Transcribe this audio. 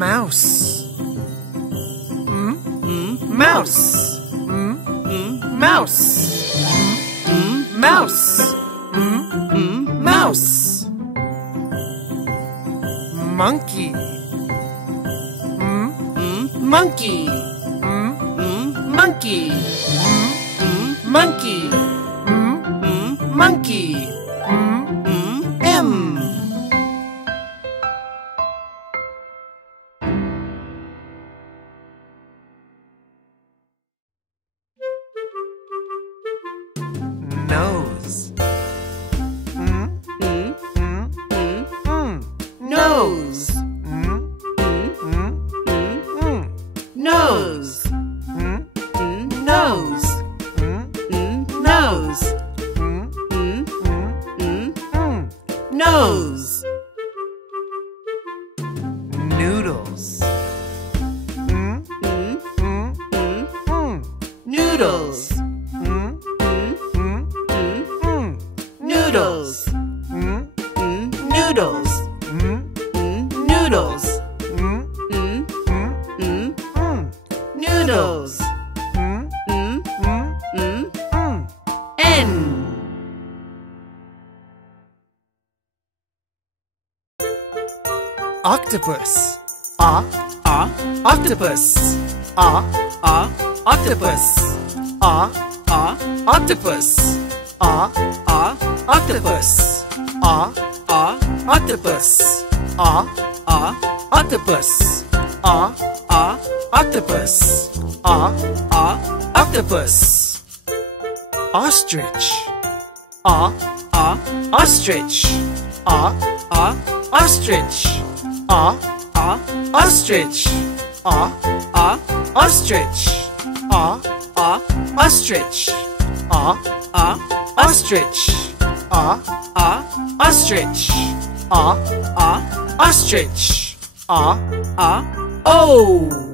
Mouse. Mouse. Mouse. Mouse. Mouse. Monkey. Monkey. Monkey. Monkey. Monkey. M. Nose. Nose. Nose. Nose. Nose. Nose. Noodles. Noodles. Noodles. Noodles. Noodles. Noodles. N. Octopus. Octopus. Octopus. Octopus. Octopus. Octopus. Octopus. Octopus. Octopus. Ostrich. Ostrich. Ostrich. Ostrich. Ostrich. Ostrich. Ostrich. Ostrich. Ostrich. O.